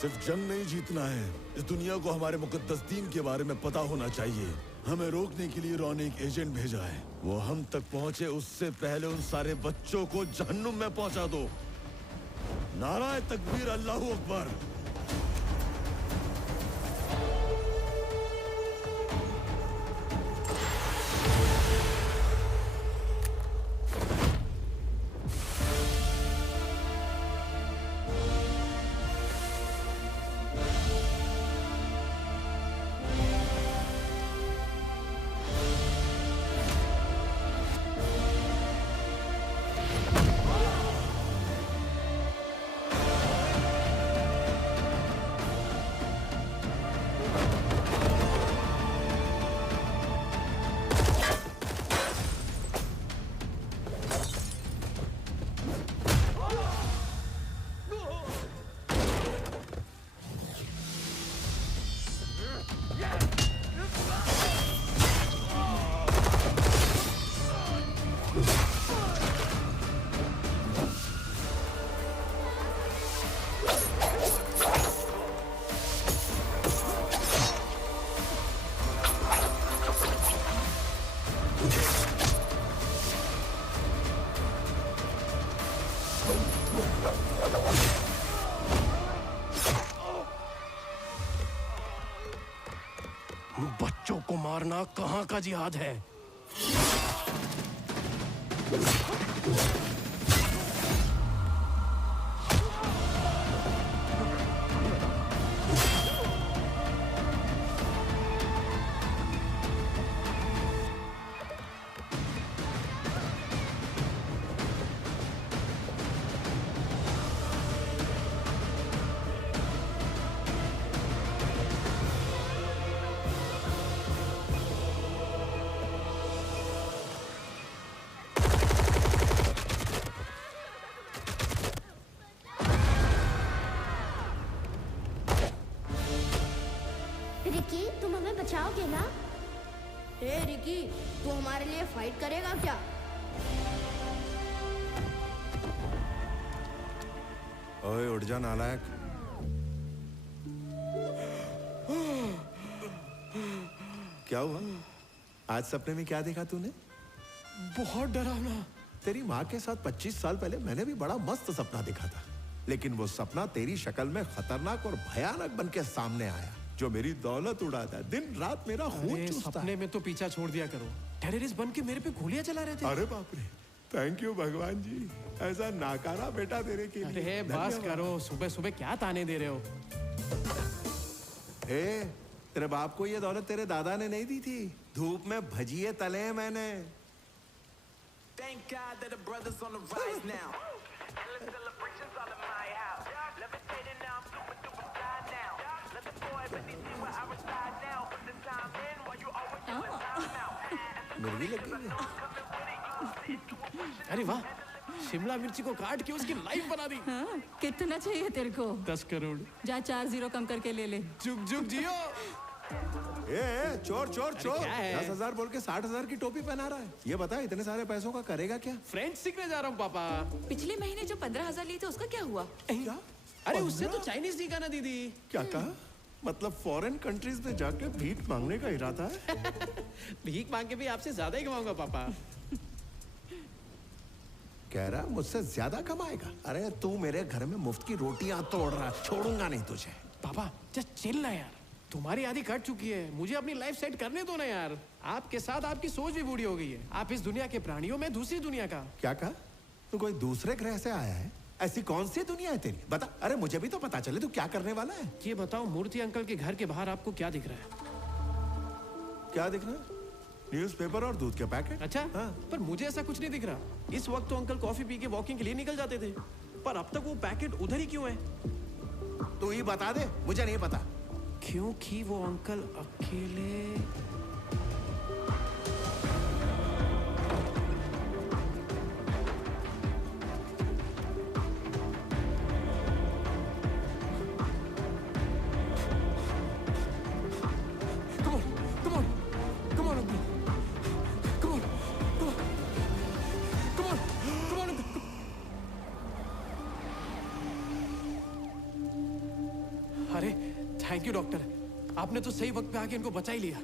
सिर्फ जंग नहीं जीतना है, इस दुनिया को हमारे मुकद्दस दीन के बारे में पता होना चाहिए। हमें रोकने के लिए रॉन ने एक एजेंट भेजा है। वो हम तक पहुंचे उससे पहले उन सारे बच्चों को जहन्नुम में पहुंचा दो। नाराए तकबीर, अल्लाहू अकबर। बच्चों को मारना कहाँ का जिहाद है? रिकी, तुम हमें बचाओगे ना? हे रिकी, तू हमारे लिए फाइट करेगा क्या? ओए उठ जा नालायक। क्या हुआ? आज सपने में क्या देखा तूने? बहुत डरावना। तेरी माँ के साथ 25 साल पहले मैंने भी बड़ा मस्त सपना देखा था, लेकिन वो सपना तेरी शक्ल में खतरनाक और भयानक बन के सामने आया, जो मेरी दौलत उड़ाता है, दिन रात मेरा खून चूसता सपने है। में तो पीछा छोड़ दिया करो। टेररिस्ट बन के मेरे पे गोलियां चला रहे थे। अरे बाप रे, थैंक यू भगवान जी, ऐसा नाकारा बेटा तेरे के लिए। अरे बस करो, सुबह सुबह क्या ताने दे रहे हो? तेरे बाप को ये दौलत तेरे दादा ने नहीं दी थी, धूप में भजिए तले हैं मैंने। Thank God that the brothers on the rise now. Endless celebrations all in my house. Levitating now, I'm super duper fly now. Let the boy really see where I reside now. Put the time in while you always get the time out. मुर्गी लग गई है। अरे वाह, शिमला मिर्ची को काट के उसकी लाइफ बना दी। हाँ, कितना चाहिए तेरे को? 10 करोड़। जा 4 0 कम करके ले ले। जुग जुग जियो। चोर चोर चोर, क्या है? 10,000 बोल के 60,000 की टोपी पहना रहा है। ये बता, इतने सारे पैसों का करेगा क्या? फ्रेंच सीखने जा रहा हूँ पापा। पिछले महीने जो 15,000 लिए थे उसका क्या हुआ? क्या? अरे उससे तो चाइनीज सीखा ना दीदी। क्या कहा? मतलब फॉरेन कंट्रीज में जाके भीख मांगने का इरादा है? भीख मांग के भी आपसे ज्यादा ही कमाऊंगा पापा। कह रहा मुझसे ज्यादा कमाएगा? अरे तू मेरे घर में मुफ्त की रोटियां तोड़ रहा, छोड़ूंगा नहीं तुझे। पापा जस्ट चिल ना यार, तुम्हारी आधी कट चुकी है, मुझे अपनी लाइफ सेट करने दो ना यार। आपके साथ आपकी सोच भी बूढ़ी हो गई है। आप इस दुनिया के प्राणियों में दूसरी दुनिया का। क्या कहा? तू कोई दूसरे ग्रह से आया है? ऐसी कौन सी दुनिया है तेरी? बता। अरे मुझे भी तो पता चले तू क्या करने वाला है। ये बताओ, मूर्ति अंकल के घर के बाहर आपको क्या दिख रहा है? क्या दिख रहा है? न्यूज़पेपर और दूध के पैकेट। अच्छा हाँ। पर मुझे ऐसा कुछ नहीं दिख रहा। इस वक्त तो अंकल कॉफी पी के वॉकिंग के लिए निकल जाते थे, पर अब तक वो पैकेट उधर ही क्यों है? तू ही बता दे, मुझे नहीं पता। क्योंकि वो अंकल अकेले। थैंक यू डॉक्टर, आपने तो सही वक्त पे आके इनको बचा ही लिया।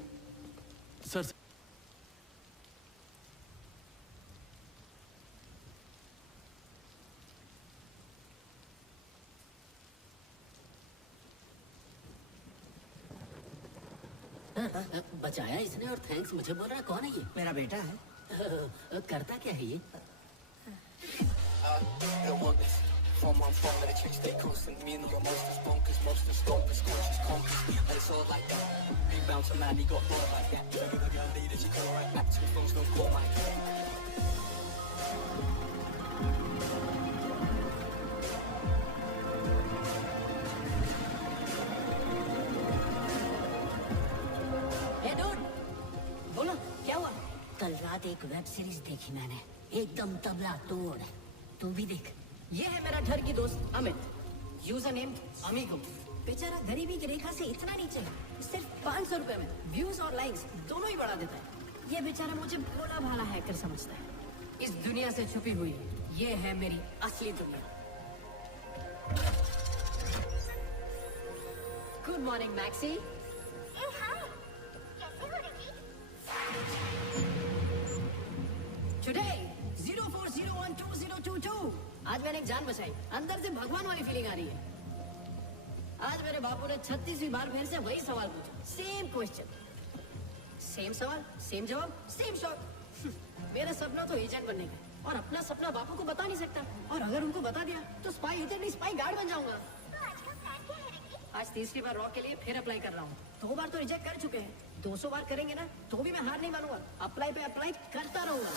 सर बचाया इसने और थैंक्स मुझे बोल रहा है। कौन है ये? मेरा बेटा है। करता क्या है ये? From where I'm from, let it change, stay constant. Me and the monsters, bonkers, monsters, stompers, conscious, conquers. And it's all like that. Big bouncer man, he got brought like that. Look at the girl leader, she come right back to the phones, don't call my Hey dude, बोलो क्या हुआ? कल रात एक web series देखी मैंने, एकदम तबला तोड़। तू भी देख। ये है मेरा घर की दोस्त अमित, यूजर नेम अमीगो। बेचारा गरीबी की रेखा से इतना नीचे है, सिर्फ 500 रुपए में व्यूज और लाइक्स दोनों ही बढ़ा देता है। ये बेचारा मुझे भोला भाला हैकर समझता है। इस दुनिया से छुपी हुई ये है मेरी असली दुनिया। Good morning maxi. टुडे 04012022। आज मैंने एक जान बचाई, अंदर से भगवान वाली फीलिंग आ रही है। आज मेरे बापू ने 36वीं बार फिर से वही सवाल पूछा, सेम क्वेश्चन, सेम सवाल, सेम जवाब, सेम शॉट। मेरा सपना तो एजेंट बनने का, और अपना सपना बापू को बता नहीं सकता, और अगर उनको बता दिया तो स्पाई एजेंट नहीं स्पाई गार्ड बन जाऊंगा। आज तीसरी बार रॉक के लिए फिर अप्लाई कर रहा हूँ। 2 बार तो रिजेक्ट कर चुके हैं, 200 बार करेंगे ना तो भी मैं हार नहीं मानूंगा। अप्लाई पे अप्लाई करता रहूंगा।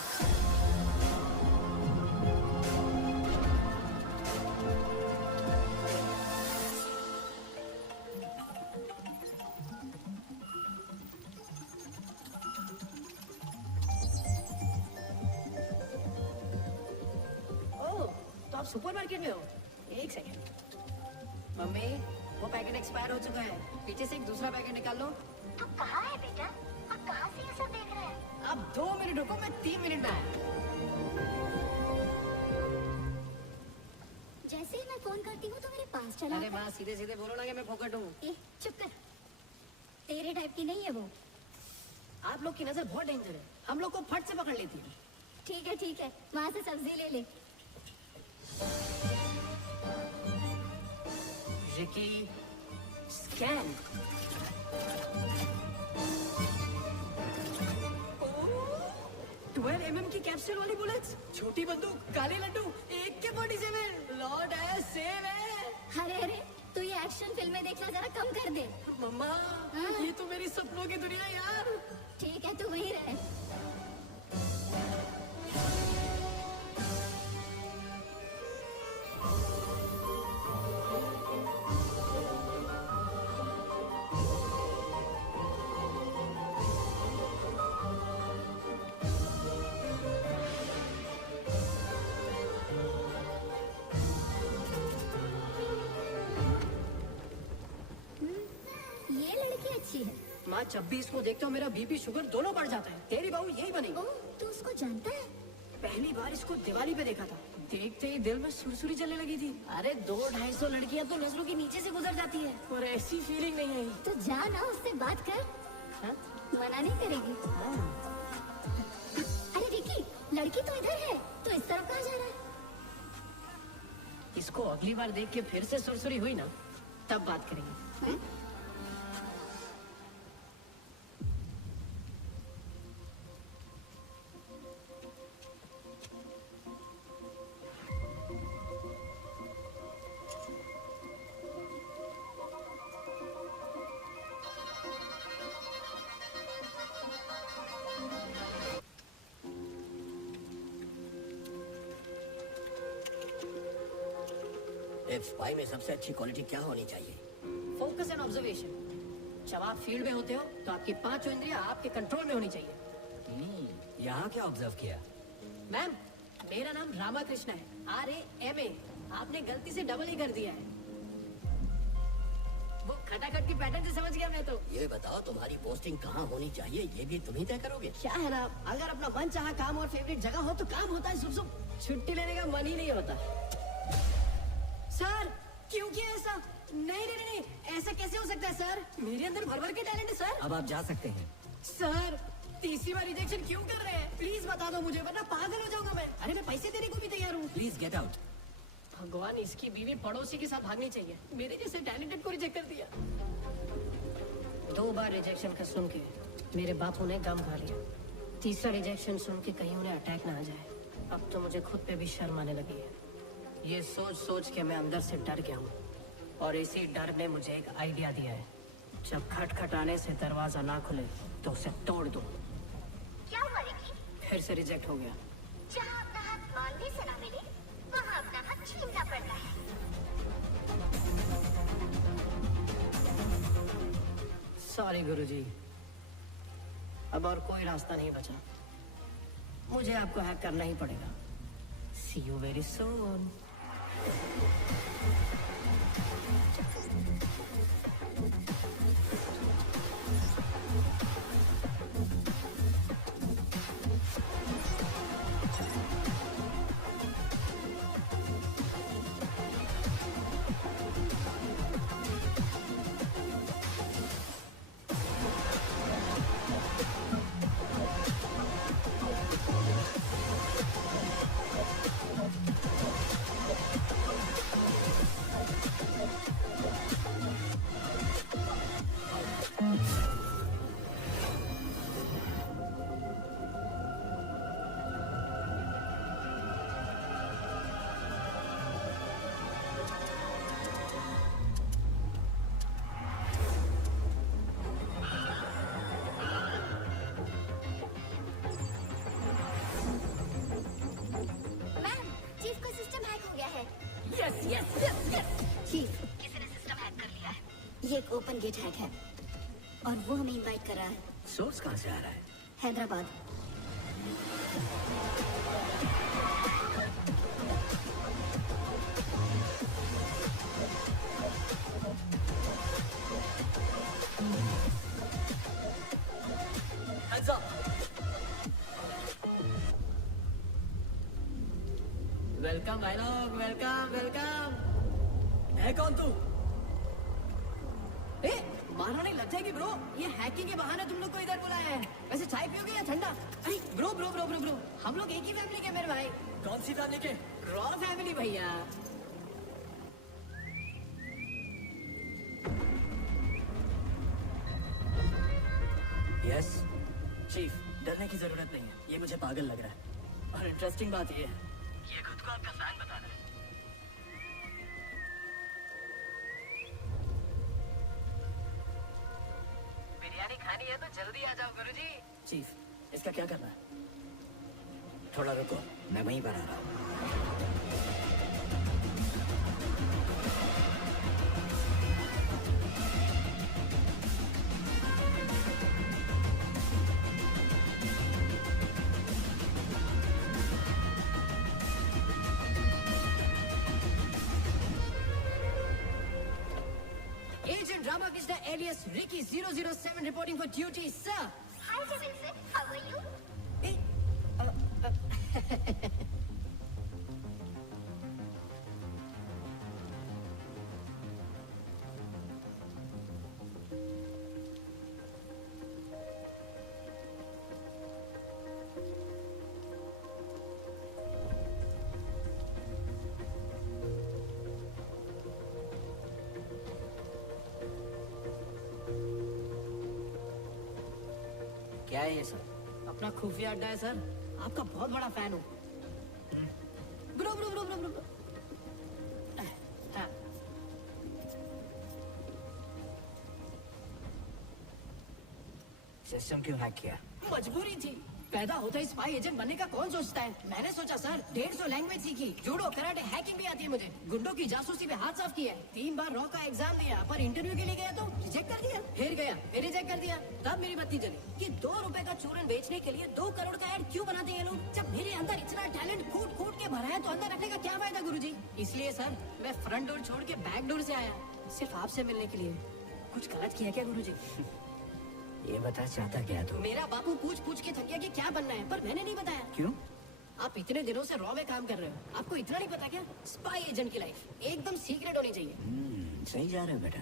आप सुपरमार्केट में हो? एक सेकंड। मम्मी, वो पैकेट एक्सपायर हो चुका है, पीछे से एक दूसरा पैकेट निकाल लो। तू कहाँ है बेटा? आप कहाँ से ये सब देख रहे हैं? अब 2 मिनट रुको, मैं 3 मिनट में आया। जैसे ही मैं फोन करती हूँ तो मेरे पास चला अरे माँ, सीधे सीधे बोलो ना कि मैं फोकट हूँ। ए, चुप कर। तेरे टाइप की नहीं है वो। आप लोग की नजर बहुत डेंजर है, हम लोग को फट से पकड़ लेती है। ठीक है, वहाँ से सब्जी ले ले। Ricky, scan. 12 mm की कैप्सूल वाली बुलेट्स, छोटी बंदूक, काले लड्डू, एक के 47। लॉर्ड है, सेव है। अरे तू ये एक्शन फिल्में देखना जरा कम कर दे। मम्मा, हाँ? ये तो मेरी सपनों की दुनिया है यार। ठीक है, तू वहीं रह। माँ, जब भी इसको देखता हूँ मेरा बीपी शुगर दोनों बढ़ जाता है। तेरी बहू यही बनेगी। ओह, तू उसको जानता है? पहली बार इसको दिवाली पे देखा था, देखते ही दिल में सुरसुरी चलने लगी थी। अरे 200-250 लड़कियाँ तो नजरों के नीचे से गुजर जाती है, और ऐसी फीलिंग नहीं आई। तो जा ना, उससे बात कर। हाँ? मना नहीं करेगी। अरे रिकी, लड़की तो इधर है, तो इस तरफ कहाँ जा रहा है? इसको अगली बार देख के फिर से सुरसुरी हुई ना, तब बात करेंगे। एक स्पाई में सबसे अच्छी क्वालिटी क्या होनी चाहिए? Focus and observation. जब आप फील्ड में होते हो तो आपकी 5 इंद्रियां आपके कंट्रोल में होनी चाहिए। यहाँ क्या ऑब्जर्व किया? मैम, मेरा नाम रामाकृष्ण है, RAMA। आपने गलती से डबल ही कर दिया है। वो खटाखट की पैटर्न से समझ गया मैं तो। ये बताओ, तुम्हारी पोस्टिंग कहाँ होनी चाहिए, ये भी तुम ही तय करोगे? क्या है ना, अगर अपना मन चाहा काम और फेवरेट जगह हो तो काम होता है। सुबह छुट्टी लेने का मन ही नहीं होता। सर, क्यों किया ऐसा? नहीं नहीं नहीं, ऐसा कैसे हो सकता है सर? मेरे अंदर भर भर के टैलेंट है सर। अब आप जा सकते हैं। सर तीसरी बार रिजेक्शन क्यों कर रहे हैं? प्लीज बता दो मुझे, वरना पागल हो जाऊंगा मैं। अरे मैं पैसे देने को भी तैयार हूँ। Please get out. भगवान, इसकी बीवी पड़ोसी के साथ भागनी चाहिए। मेरे जैसे टैलेंटेड को रिजेक्ट कर दिया। 2 बार रिजेक्शन का सुन के मेरे बापू ने गम खा लिया। तीसरा रिजेक्शन सुन के कहीं उन्हें अटैक ना आ जाए। अब तो मुझे खुद पे भी शर्म आने लगी है। ये सोच सोच के मैं अंदर से डर गया हूँ, और इसी डर ने मुझे एक आइडिया दिया है। जब खटखटाने से दरवाजा ना खुले तो उसे तोड़ दूं। क्या हुआ रिकी? फिर से रिजेक्ट हो गया। जहाँ अपना हाथ मांगने से ना मिले, वहाँ अपना हाथ छीनना पड़ता है। सॉरी गुरुजी, अब और कोई रास्ता नहीं बचा। मुझे आपको हैक करना ही पड़ेगा। सी यू वेरी सून। चीफ, किसी ने सिस्टम हैक कर लिया है। ये एक ओपन गेट हैक है और वो हमें इनवाइट कर रहा है। सोर्स कहाँ से आ रहा है? हैदराबाद। Hands up! वेलकम भाई लोग, वेलकम वेलकम। है कौन तू? ए, मारना नहीं लग जाएगी ब्रो। ये हैकिंग के बहाने तुम लोग को इधर बुलाया है। वैसे चाय पियोगे या ठंडा? अरे bro bro bro bro bro, हम लोग एक ही फैमिली के मेरे भाई। कौन सी फैमिली के? रॉ फैमिली भैया। यस चीफ, डरने की जरूरत नहीं है। ये मुझे पागल लग रहा है। और इंटरेस्टिंग बात ये है, ये खुद को आपका फैन बता रहा है। बिरयानी खानी है तो जल्दी आ जाओ गुरुजी। चीफ, इसका क्या करना है? थोड़ा रुको, मैं वहीं पर आ रहा हूँ। Agent Ramakrishna alias Ricky 007 reporting for duty, sir. Hi, Vincent. How are you? Eh, क्या है ये सर? अपना खुफिया अड्डा है सर। आपका बहुत बड़ा फैन हूँ। Bro bro bro bro bro bro. हाँ। सिस्टम क्यों हैक किया? मजबूरी थी। पैदा होता ही स्पाई एजेंट बनने का कौन सोचता है? मैंने सोचा सर, 150 लैंग्वेज सीखी, जूडो, कराटे, हैकिंग भी आती है मुझे। गुंडों की जासूसी पे हाथ साफ किया है। 3 बार रॉ का एग्जाम दिया, पर इंटरव्यू के लिए गया तो रिजेक्ट कर दिया। फिर गया, फिर रिजेक्ट कर दिया। तब मेरी बत्ती जली कि 2 रुपए का चूरन बेचने के लिए 2 करोड़ का ऐड क्यों बनाते हैं लोग? जब मेरे अंदर इतना टैलेंट कूट कूट के भरा है तो अंदर रखने का क्या फायदा गुरुजी? इसलिए सर, मैं फ्रंट डोर छोड़ के बैक डोर से आया, सिर्फ आपसे मिलने के लिए। कुछ गलत किया क्या गुरुजी? ये बता चाहता क्या तू? मेरा बापू पूछ पूछ के थक गया कि क्या बनना है, पर मैंने नहीं बताया। क्यों? आप इतने दिनों से रॉ में काम कर रहे हो, आपको इतना नहीं पता क्या? स्पाई एजेंट की लाइफ एकदम सीक्रेट होनी चाहिए। सही जा रहे हो बेटा।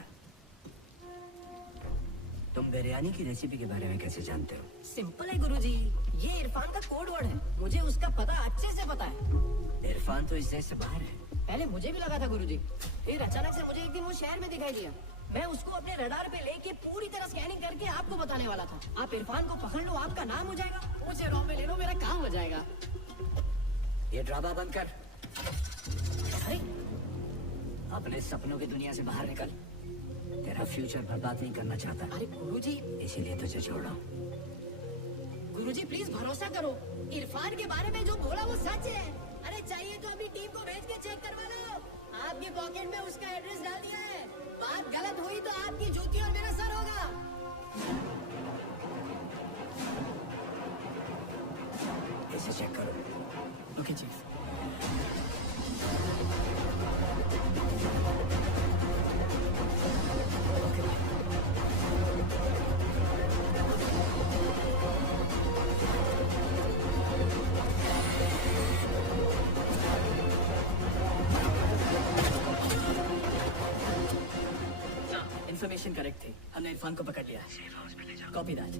तुम बिरयानी की रेसिपी के बारे में कैसे जानते हो? सिंपल है गुरुजी, ये इरफान का कोड वर्ड है, मुझे उसका पता अच्छे से पता है। इरफान तो इस देश से बाहर है। पहले मुझे भी लगा था गुरुजी, फिर अचानक से मुझे एक दिन वो शहर में दिखाई दिया। मैं उसको अपने रडार पे लेके पूरी तरह स्कैनिंग करके आपको बताने वाला था। आप इरफान को पकड़ लो, आपका नाम हो जाएगा, मुझे रॉ में ले लो, मेरा काम हो जाएगा। ये ड्रामा बंद कर। अरे अपने सपनों की दुनिया से बाहर निकल। तेरा फ्यूचर बर्बाद नहीं करना चाहता। अरे गुरुजी, इसीलिए तुझे छोड़ा। गुरुजी प्लीज भरोसा करो, इरफान के बारे में जो बोला वो सच है। अरे चाहिए तो अपनी टीम को भेज के चेक करवा लो, आपकी पॉकेट में उसका एड्रेस डाल दिया है। बात गलत हुई तो आपकी जूती और मेरा सर होगा। इसे चेक करो। Okay chief. इन्फॉर्मेशन करेक्ट थी, हमने इरफान को पकड़ लिया। Copy that.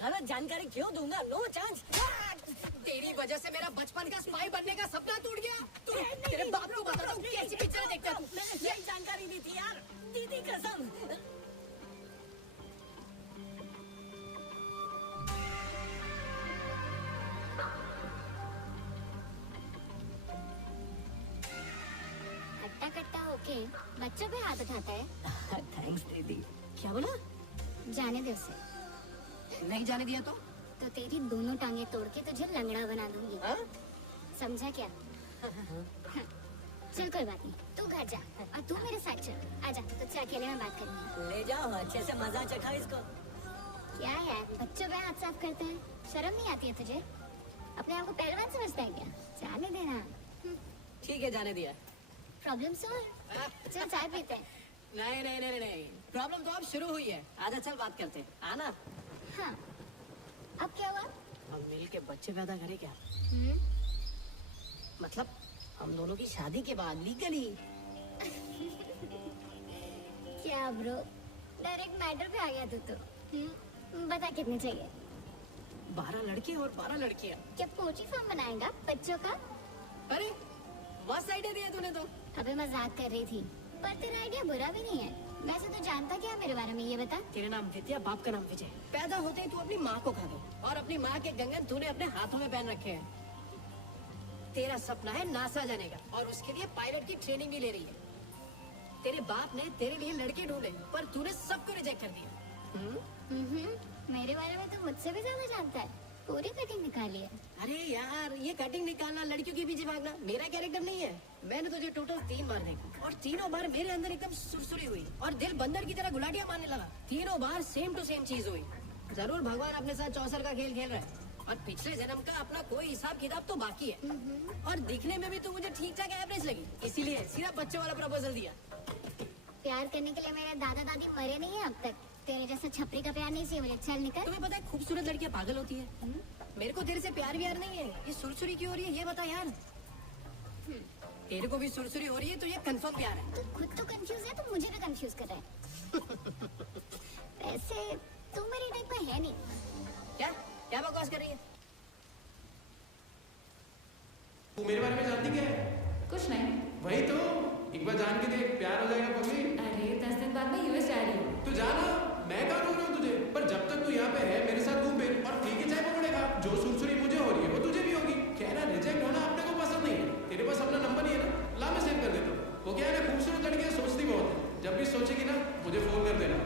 गलत जानकारी क्यों दूंगा? No chance. तेरी वजह से मेरा बचपन का स्पाई बनने का सपना टूट गया। तेरे बाप को बता दो कैसी पिक्चर देखता तू। मैंने सही जानकारी दी थी यार, दीदी कसम। हट्टा कट्टा होके बच्चों पे हाथ उठाता है। थैंक्स दीदी। क्या बोला? जाने दे उसे। नहीं जाने दिया तो तेरी दोनों टांगे तोड़ के तुझे लंगड़ा बना दूंगी। हाँ? समझा क्या? चल कोई बात नहीं, तू घर जा और तू मेरे साथ चल। आजा, तुझसे अकेले में बात करनी है। ले जाओ, अच्छे से मजा चखा इसको। क्या यार, बच्चों पे हाथ साफ करते हैं, शर्म नहीं आती है तुझे? अपने आप को पहलवान समझता है क्या? जाने देना। ठीक है, जाने दिया। Problem solve. चल चाय पीते हैं। नहीं नहीं नहीं नहीं, प्रॉब्लम तो अब शुरू हुई है। आजा चल बात करते हैं, आना। हाँ, अब क्या हुआ? हम मिल के बच्चे पैदा करें क्या? मतलब हम दोनों की शादी के बाद लीगली। क्या ब्रो, डायरेक्ट मैटर पे आ गया तू तो। बता कितने चाहिए? 12 लड़के और 12 लड़कियां। क्या पोल्ट्री फार्म बनाएगा बच्चों का? अरे मस्त आइडिया दिया तूने तो। अबे मजाक कर रही थी, पर तेरा आइडिया बुरा भी नहीं है। वैसे तू जानता क्या मेरे बारे में, ये बता। तेरा नाम विद्या, बाप का नाम विजय। पैदा होते ही तू अपनी माँ को खा गई और अपनी माँ के कंगन तूने अपने हाथों में पहन रखे हैं। तेरा सपना है नासा जाने का और उसके लिए पायलट की ट्रेनिंग भी ले रही है। तेरे बाप ने तेरे लिए लड़के ढूंढे पर तूने सबको रिजेक्ट कर दिया। मेरे बारे में तो मुझसे भी ज्यादा जानता है, पूरी कटिंग निकाली है। अरे यार, ये कटिंग निकालना, लड़कियों के पीछे भागना मेरा कैरेक्टर नहीं है। मैंने तुझे टोटल 3 बार देखा और तीनों बार मेरे अंदर एकदम सुरसुरी हुई और दिल बंदर की तरह गुलाटियां मारने लगा। तीनों बार सेम टू सेम चीज हुई। जरूर भगवान अपने साथ चौसर का खेल खेल रहा है और पिछले जन्म का अपना कोई हिसाब किताब तो बाकी है। और दिखने में भी तू मुझे ठीक ठाक एवरेज लगी, इसीलिए सीधा बच्चों वाला प्रपोजल दिया। प्यार करने के लिए मेरे दादा दादी मरे नहीं है अब तक। तेरे जैसा छपरी का प्यार नहीं चाहिए मुझे। चल निकल। तुम्हें पता है खूबसूरत लड़कियां पागल होती है। मेरे को तेरे से प्यार व्यार नहीं है। ये सुरसुरी क्यों हो रही है ये बता यार। तेरे को भी सुरसुरी हो रही है तो ये कंफर्म प्यार है। तू खुद तो कंफ्यूज है तो मुझे भी कंफ्यूज कर रहा है। वैसे तू मेरी टाइप का है नहीं। क्या क्या बकवास कर रही है? तू मेरे बारे में जानती क्या है? कुछ नहीं। वही तो, एक बार जान के देख, प्यार हो जाएगा कभी। अरे 10 दिन बाद मैं यूएस जा रही हूँ। तू जाना, मैं कहाँ रोक रहा हूँ तुझे। पर जब तक तू यहाँ पे है मेरे साथ घूम फिर और फ्री के चाय पकड़ेगा। जो सुरसुरी मुझे हो रही है वो तुझे भी होगी। कहना रिजेक्ट होना अपने को पसंद नहीं है। तेरे पास अपना नंबर नहीं है ना, ला मैं सेव कर देता हूँ। वो क्या है ना, खूबसूरत लड़कियाँ सोचती बहुत है। जब भी सोचेगी ना मुझे फोन कर देना।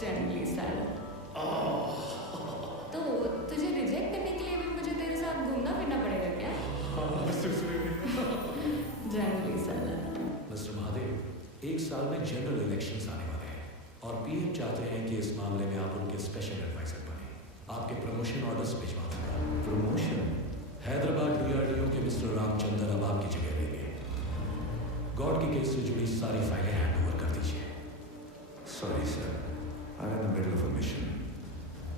जंगली साला। तो तुझे रिजेक्ट करने के लिए भी मुझे तेरे साथ घूमना फिरना पड़ेगा क्या? जंगली साला। मिस्टर महादेव, 1 साल में जनरल इलेक्शंस आने वाले हैं और पीएम चाहते हैं कि इस मामले में आप उनके स्पेशल एडवाइजर बने। आपके प्रमोशन ऑर्डर्स भिजवा दूंगा। प्रमोशन? हैदराबाद डीआरडीओ के मिस्टर रामचंद्र अब आपकी जगह लेंगे। गॉड के केस से जुड़ी सारी फाइलें हैंड ओवर कर दीजिए। Sorry sir, I am in the middle of a mission.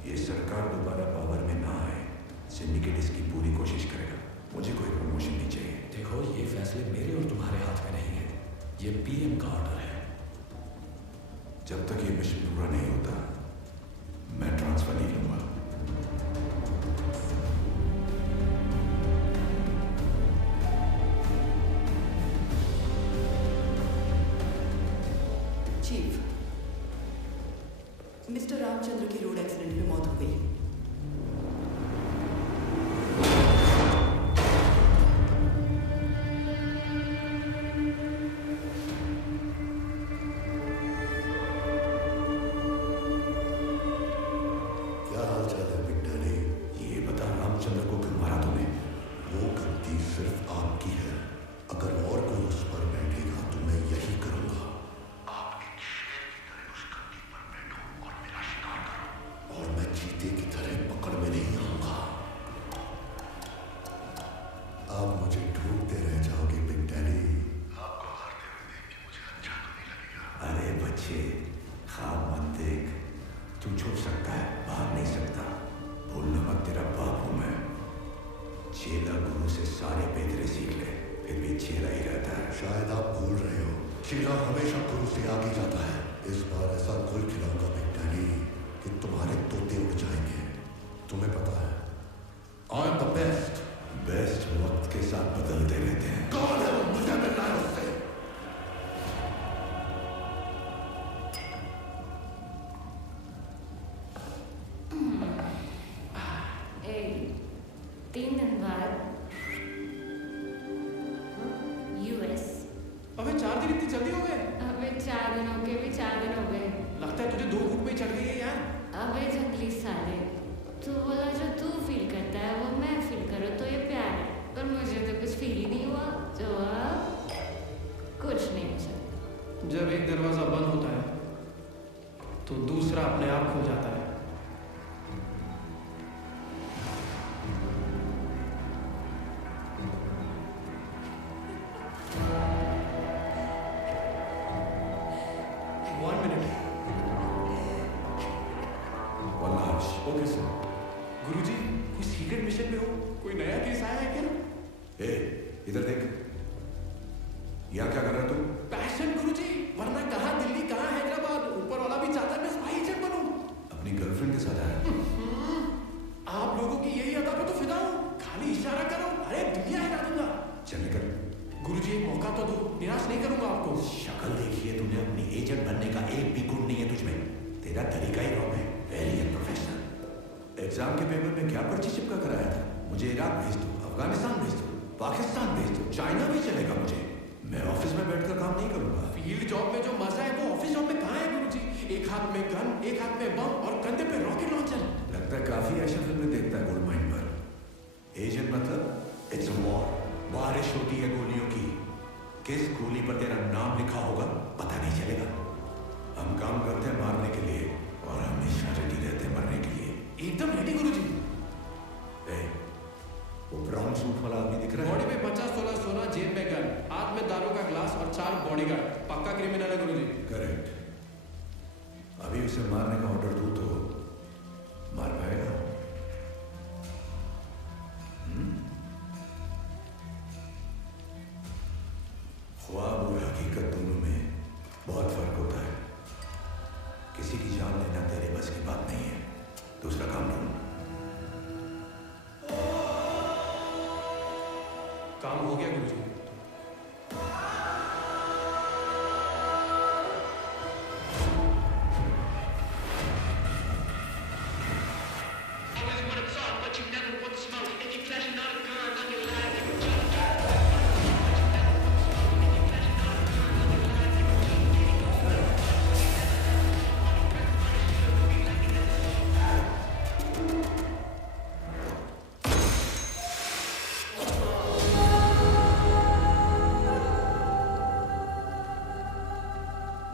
ये सरकार दोबारा पावर में ना आए, सिंडिकेट इसकी पूरी कोशिश करेगा। मुझे कोई प्रमोशन नहीं चाहिए। देखो, ये फैसले मेरे और तुम्हारे हाथ में नहीं है, ये पीएम का ऑर्डर है। जब तक ये मिशन पूरा नहीं होता, मैं ट्रांसफर नहीं लूंगा। चीफ, मिस्टर रामचंद्र की रोड एक्सीडेंट में मौत हो गई। क्या हाल चाल है विक्टरी? ये बता, रामचंद्र को क्यों मारा तूने? वो गलती सिर्फ आपकी है। अगर और कोई उस पर बैठेगा तो मैं यही करूंगा। आप एक शेर की तरह उस गद्दी पर बैठो और मेरा शिकार करो, और मैं चीते की तरह पकड़ में नहीं आऊंगा। आप मुझे ढूंढते रह जाओगे विक्टरी। आपको हारते हुए देख के मुझे अच्छा तो नहीं लगेगा। अरे बच्चे, ख्वाब मत देख। तू छुप सकता है, भाग नहीं सकता। भूलना मत, तेरा बाप हूं मैं। चेला गुरु से सारे पेदरे सीख ले, फिर भी चेला ही रहता है। शायद आप भूल रहे हो, चेला हमेशा गुरु से आगे जाता है। इस बार ऐसा गुल खिलाऊंगा विक्टरी कि तुम्हारे तोते उड़ जाएंगे। तुम्हें पता है, I am the best. Best वक्त के साथ बदलते रहते हैं। कौन है वो? मुझे मिलना है उससे। तीन दिन बाद यूएस। अबे 4 दिन इतनी जल्दी हो गए? अबे 4 दिन हो गए, भी 4 दिन हो गए। लगता है तुझे 2 घूट पे चढ़ गई है यार। अबे जंगली साले, तू बोला जो तू फील करता है वो मैं फील करूँ तो ये प्यार है, पर मुझे तो कुछ फील ही नहीं हुआ। तो अब कुछ नहीं हो सकता। जब एक दरवाजा बंद होता है तो दूसरा अपने आप खुल जाता है। Okay sir. गुरुजी, कोई सीक्रेट मिशन में हो? कोई नया केस आया है क्या? ए, इधर देख। यहाँ क्या कर रहा है तू? पैशन गुरुजी, वरना कहाँ दिल्ली, कहाँ हैदराबाद। ऊपर वाला भी चाहता है मैं स्पाई एजेंट बनूं। अपनी गर्लफ्रेंड के साथ आया? आप लोगों की यही अदा पे तो फिदा हूं। खाली इशारा करो, अरे दुनिया हिला दूंगा। चल निकल। गुरुजी, एक मौका तो दो, निराश नहीं करूंगा आपको। शक्ल देखिए तूने, अपनी एजेंट बनने का एक भी गुण नहीं है तुझमें। तेरा तरीका ही रॉन्ग है, वेरी अनप्रोफेशनल। एग्जाम के पेपर में क्या पर्ची चिपका कराया था? मुझे इराक भेज दो, अफगानिस्तान भेज दो, पाकिस्तान भेज दो, चाइना भी चलेगा मुझे। मैं ऑफिस में बैठकर काम नहीं करूंगा। फील्ड जॉब में जो मजा है वो ऑफिस जॉब में कहाँ है गुरुजी? एक हाथ में गन, एक हाथ में बम और कंधे पे रॉकेट लॉन्चर। लगता है काफी एक्शन फिल्में देखता है गोल्ड माइन पर। एजेंट मतलब इट्स अ वॉर। बारिश होती है गोलियों की। किस गोली पर तेरा नाम लिखा होगा पता नहीं चलेगा। हम काम करते हैं मारने के लिए और हमेशा रेडी रहते हैं मरने के लिए। एकदम रेडी गुरुजी। वो ब्राउन सूट वाला आदमी दिख रहा है? बॉडी में 50-16 सोना, जेब में गन, हाथ में दारू का ग्लास और 4 बॉडीगार्ड। पक्का क्रिमिनल है गुरुजी। करेक्ट। अभी उसे मारने का ऑर्डर दूं तो मार पाएगा? ख्वाब और हकीकत दोनों में बहुत फर्क होता है। किसी की जान लेना तेरे बस की बात नहीं है। दूसरा काम ढूंढ। काम हो गया गुरुजी।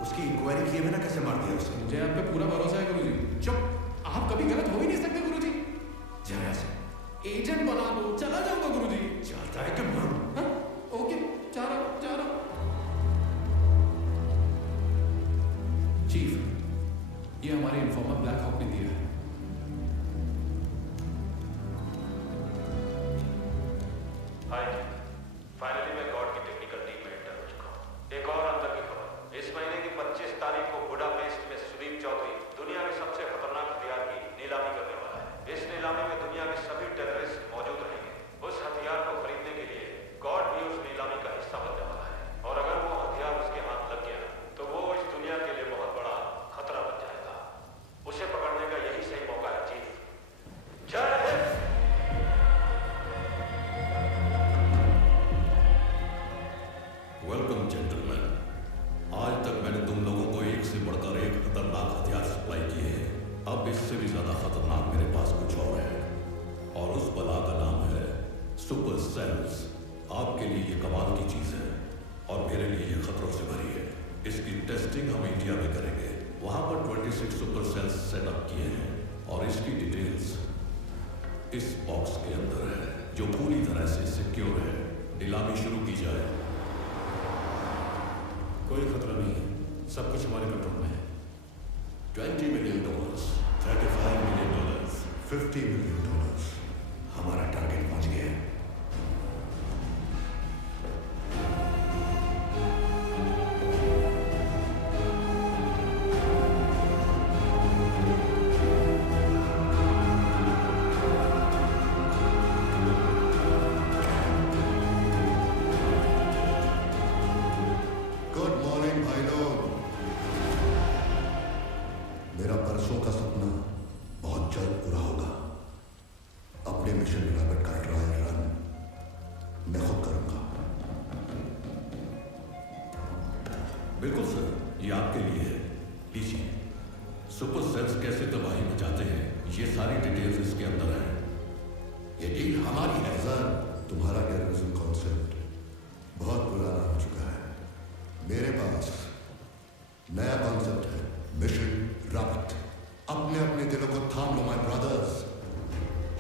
उसकी इंक्वायरी किए बिना कैसे मार दिया उसे? मुझे आप पे पूरा भरोसा है गुरुजी। चुप, आप कभी गलत हो ही नहीं सकते गुरुजी। जा यहाँ से। एजेंट बना दो, चला जाऊंगा गुरुजी। चाहता है कि मारूं? हाँ? ओके, जा रहा हूं। चीफ, ये हमारे इन्फॉर्मर ब्लैक हॉक ने दिया है। हाय, फाइनली मैं गॉड की टेक्निकल टीम में एंटर हो चुका हूँ। एक और अंदर की खबर, इस महीने की 25 तारीख को बुडापेस्ट में सुदीप चौधरी दुनिया के सबसे खतरनाक हथियार की नीलामी करने वाला है। इस नीलामी में दुनिया के सभी टेररिस्ट मौजूद रहेंगे। उस हथियार को खरीदने के लिए गॉड भी उस नीलामी का हिस्सा बनने वाला है, और अगर वो हथियार उसके हाथ लग गया तो वो इस दुनिया के लिए बहुत बड़ा खतरा बन जाएगा। उसे पकड़ने का यही सही मौका है चीफ। जय हिंद। Welcome gentleman. आज तक मैंने तुम लोगों को एक से बढ़कर एक खतरनाक हथियार सप्लाई किए हैं। अब इससे भी ज्यादा खतरनाक मेरे पास कुछ और है, और उस बला का नाम है सुपर सेल्स। आपके लिए ये कमाल की चीज है और मेरे लिए ये खतरों से भरी है। इसकी टेस्टिंग हम इंडिया में करेंगे। वहां पर 26 सुपर सेल्स सेटअप किए हैं, और इसकी डिटेल्स इस बॉक्स के अंदर है, जो पूरी तरह से सिक्योर है। नीलामी शुरू की जाए। कोई खतरा नहीं है, सब कुछ हमारे कंट्रोल में है। $20 मिलियन, $35 मिलियन, $50 मिलियन। हमारा टारगेट पहुंच गया है। गुड मॉर्निंग भाई लोग। मेरा परसों का सपना बहुत जल्द पूरा होगा। अपने मिशन रैबिट का ट्रायल रन मैं खुद करूंगा। बिल्कुल सर, ये आपके लिए है। लीजिए। सुपर सेल्स कैसे तबाही मचाते हैं, ये सारी डिटेल्स इसके अंदर है। ये डील हमारी है सर। तुम्हारा टेररिज्म कॉन्सेप्ट बहुत पुराना हो चुका है। मेरे पास नया कॉन्सेप्ट है, मिशन रैबिट। अपने अपने दिलों को थाम लो माय ब्रदर्स।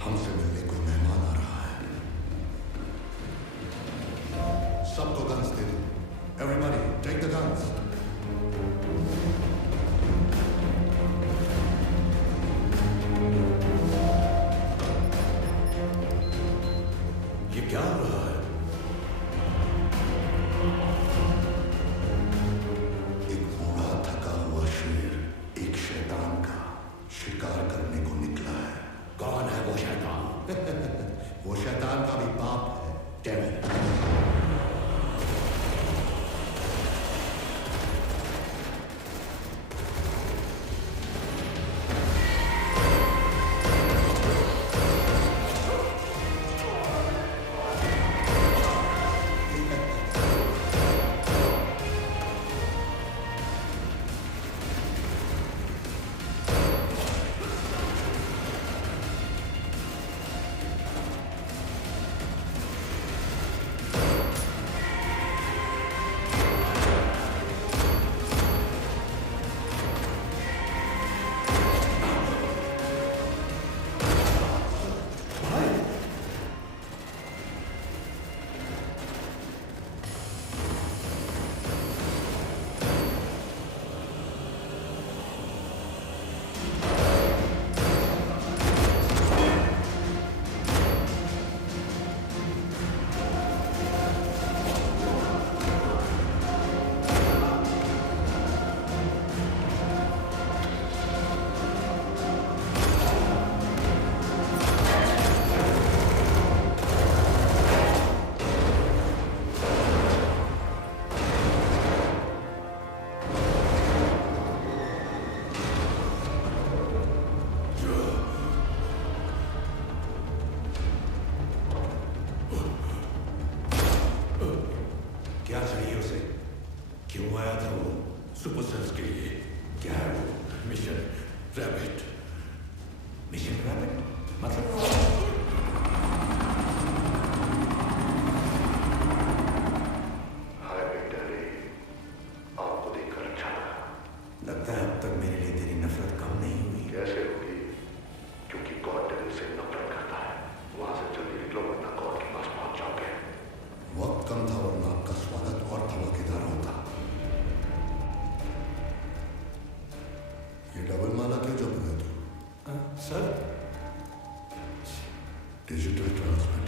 हमसे मिलने को मेहमान आ रहा है। सबको गन्स दे दो। Everybody take the guns. ये क्या हो रहा है? एक बूढ़ा थका हुआ शेर एक शैतान का शिकार करने को निकला है। कौन है वो शैतान? वो शैतान का भी बाप है, डेविल। ये डबल माला क्यों जप रहा है तू? Sir digital transmit